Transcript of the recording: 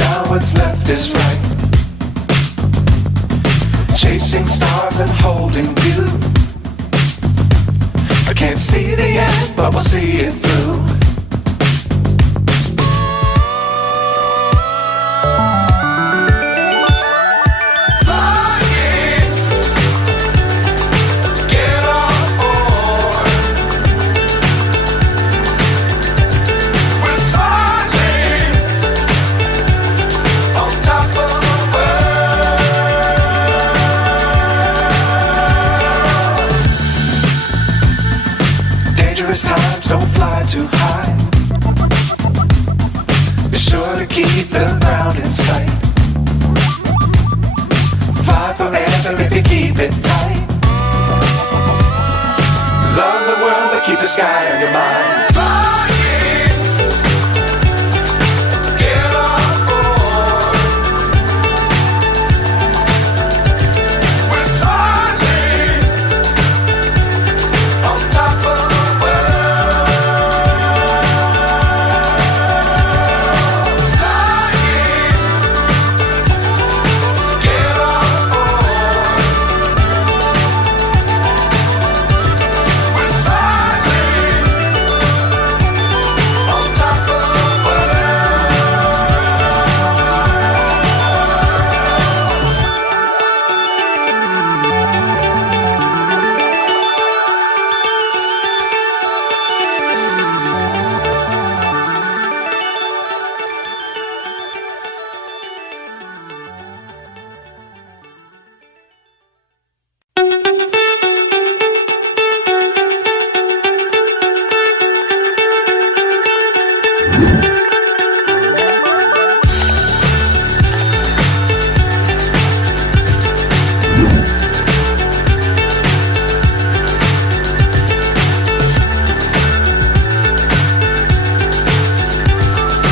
Now what's left is right. Chasing stars and holding you. I can't see the end, but we'll see it through. Times don't fly too high. Be sure to keep the ground in sight. Fly forever if you keep it tight. Love the world but keep the sky on your mind.